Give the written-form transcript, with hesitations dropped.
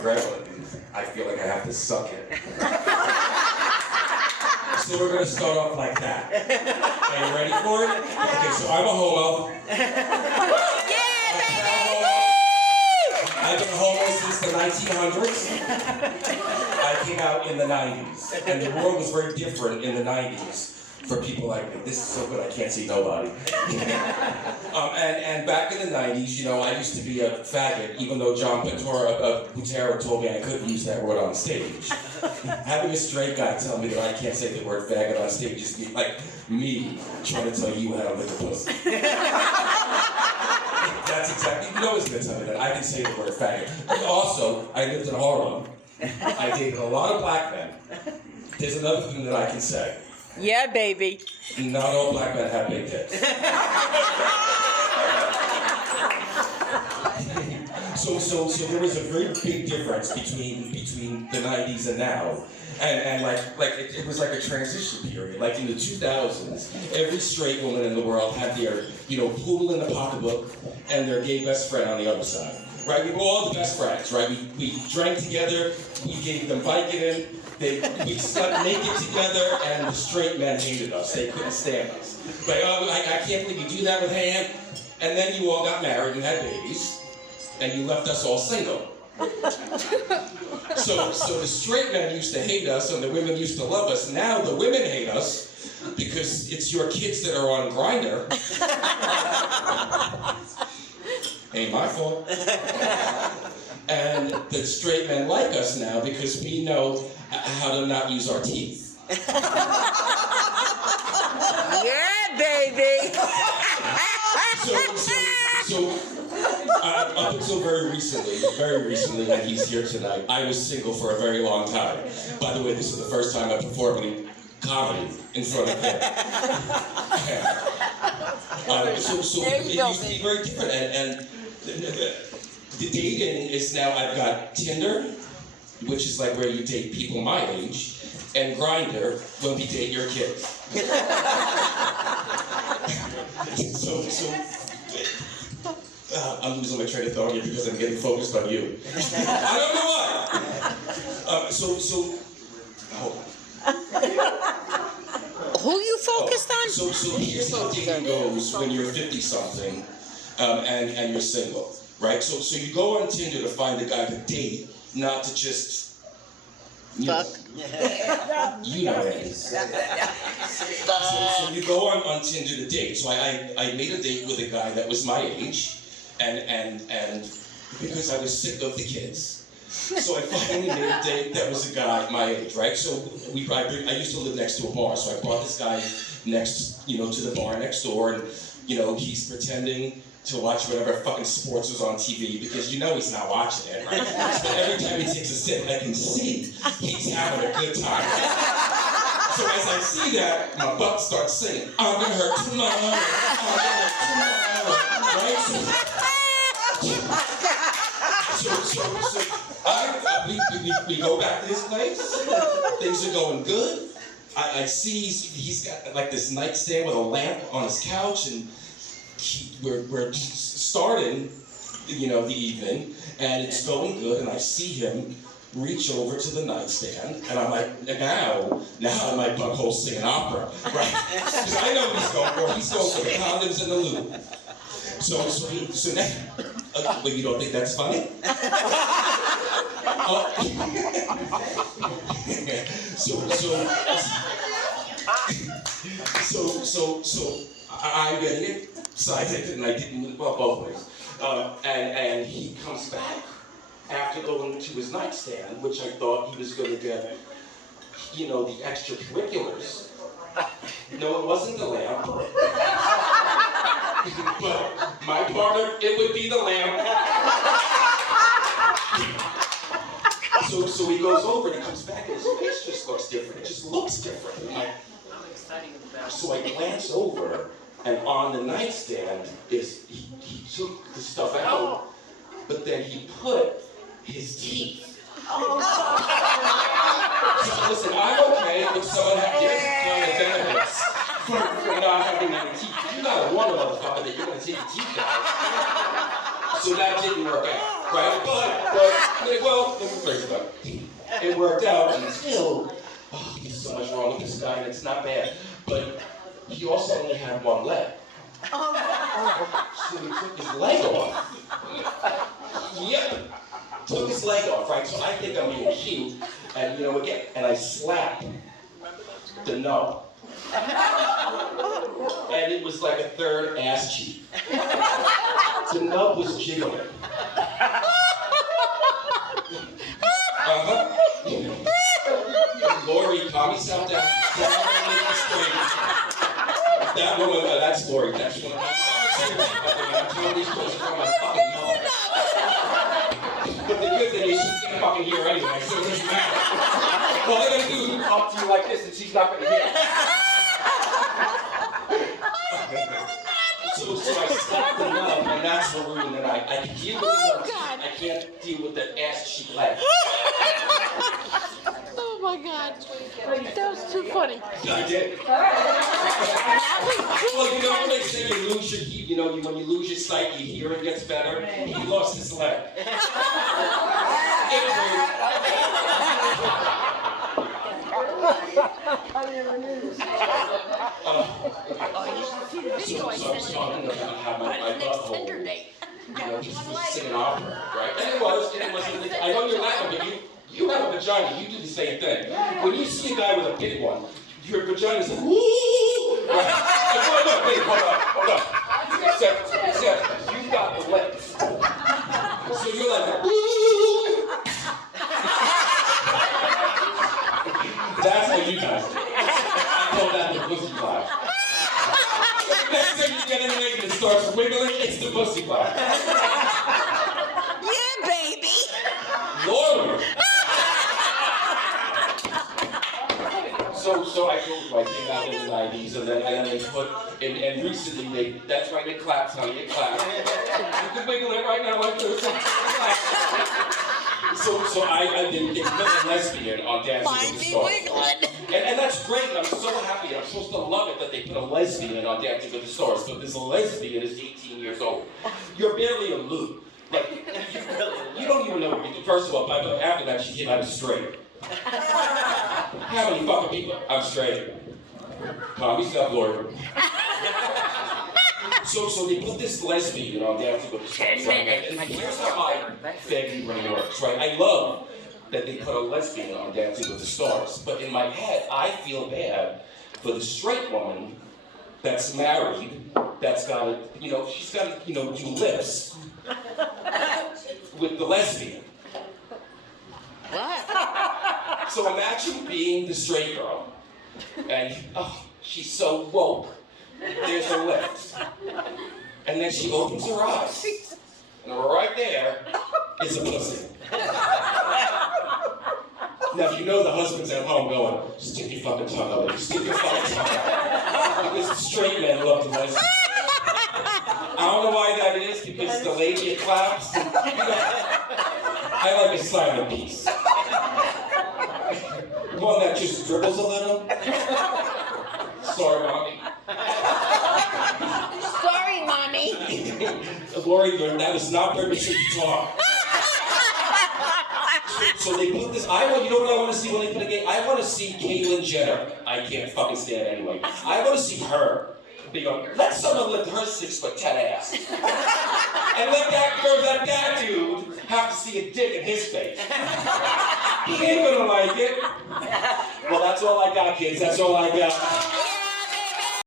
grandmother, I feel like I have to suck it. So we're gonna start off like that. Are you ready for it? Okay, so I'm a homo. Yeah, baby! I've been homo since the 1900s. I came out in the 90s, and the world was very different in the 90s for people like me. This is so good, I can't see nobody. And back in the 90s, you know, I used to be a faggot, even though John Butera told me I couldn't use that word on stage. Having a straight guy tell me that I can't say the word faggot on stage is like me trying to tell you how to lick a pussy. That's exactly, you know he's gonna tell me that. I can say the word faggot. But also, I lived in Harlem. I dated a lot of black men. There's another thing that I can say. Yeah, baby. Not all black men have big dicks. So there was a very big difference between the 90s and now. And it was like a transition period. Like in the 2000s, every straight woman in the world had their, poodle in the pocketbook and their gay best friend on the other side. Right? We were all the best friends, right? We drank together, we gave them Vicodin, we slept naked together, and the straight men hated us. They couldn't stand us. Like, I can't believe you do that with Han. And then you all got married and had babies, and you left us all single. So the straight men used to hate us, and the women used to love us. Now the women hate us because it's your kids that are on Grindr. Ain't my fault. And the straight men like us now because we know how to not use our teeth. Yeah, baby! So up until very recently, when he's here tonight, I was single for a very long time. By the way, this is the first time I performed in comedy in front of him. So it used to be very different, and the dating is now, I've got Tinder, which is like where you date people my age, and Grindr, when we date your kids. I'm losing my train of thought here because I'm getting focused on you. I don't know why. Who you focused on? So here's how dating goes when you're 50-something and you're single, right? So you go on Tinder to find a guy to date, not to just Fuck. You know what it is. So you go on Tinder to date. So I made a date with a guy that was my age, and because I was sick of the kids, so I finally made a date that was a guy my age, right? So I used to live next to a bar, so I brought this guy next, to the bar next door, and he's pretending to watch whatever fucking sports was on TV because he's not watching it, right? So every time he takes a sip, I can see he's having a good time. So as I see that, my butt starts singing, I'm gonna hurt tomorrow, I'm gonna hurt tomorrow, right? We go back to his place, things are going good. I see he's got like this nightstand with a lamp on his couch, and we're starting, the evening, and it's going good, and I see him reach over to the nightstand, and I'm like, now my butthole's singing opera, right? Because I know what he's going for. He's going for the condoms and the lube. So now, but you don't think that's funny? So I'm getting excited, and I didn't, both ways. And he comes back after going to his nightstand, which I thought he was going to get, the extracurriculars. No, it wasn't the lamp. But my partner, it would be the lamp. So he goes over and he comes back and his face just looks different. It just looks different. So I glance over, and on the nightstand he took the stuff out, but then he put his teeth. So listen, I'm okay if someone has different kind of benefits for not having any teeth. You gotta want a motherfucker that you're gonna take your teeth out. So that didn't work out. right? Well, let me phrase it up. It worked out, and still, there's so much wrong with this guy, and it's not bad. But he also only had one leg. So he took his leg off. Yep. Took his leg off, right? So I think I'm being cute, and again, and I slapped the nub. And it was like a third ass cheek. The nub was jiggling. Lori, calm yourself down. That woman, that's Lori. That's one of my I'm telling these stories from my fucking mouth. But the good thing is she can't fucking hear anyway, so it doesn't matter. All I gotta do is talk to you like this, and she's not gonna hear. So I slapped the nub, and that's the room that I can deal with the nub. I can't deal with the ass cheek leg. Oh my God. That was too funny. I did. Well, when they say you lose your, when you lose your sight, your hearing gets better. He lost his leg. So I was talking about how my butthole, just singing opera, right? And it wasn't. I know you're laughing, but you have a vagina. You do the same thing. When you see a guy with a big one, your vagina's like, woo! Right? Hold up. Except you've got the lips. So you're like, woo! That's what you guys do. I call that the pussy clap. Next time you get in there and it starts wiggling, it's the pussy clap. Yeah, baby. Lord! So I came out in the 90s, and then they put, and recently that's right, it claps, honey, it claps. You can wiggle it right now like this. So I did get a lesbian on Dancing with the Stars. And that's great, and I'm so happy, and I'm supposed to love it that they put a lesbian on Dancing with the Stars, but this lesbian is 18 years old. You're barely a loop. Like, you don't even know what you do. First of all, after that, she came out as straight. How many fucking people? I'm straight. Calm yourself, Lord. So they put this lesbian on Dancing with the Stars, right? And here's how my faggy brain works, right? I love that they put a lesbian on Dancing with the Stars, but in my head, I feel bad for the straight woman that's married, that's got she's got to, do lips with the lesbian. What? So imagine being the straight girl, and she's so woke. There's her lips, and then she opens her eyes, and right there is a pussy. Now, you know the husband's at home going, stick your fucking tongue out, stick your fucking tongue out. Because the straight men love the lesbian. I don't know why that is, because the lady claps. I like a silent piece. One that just dribbles a little. Sorry, mommy. Sorry, mommy. Lori, that is not where we should talk. So they put this, you know what I want to see when they put a game? I want to see Caitlyn Jenner. I can't fucking stand it anyway. I want to see her. They go, let someone lift her 6'10" ass. And let that dude have to see a dick in his face. He ain't gonna like it. Well, that's all I got, kids. That's all I got.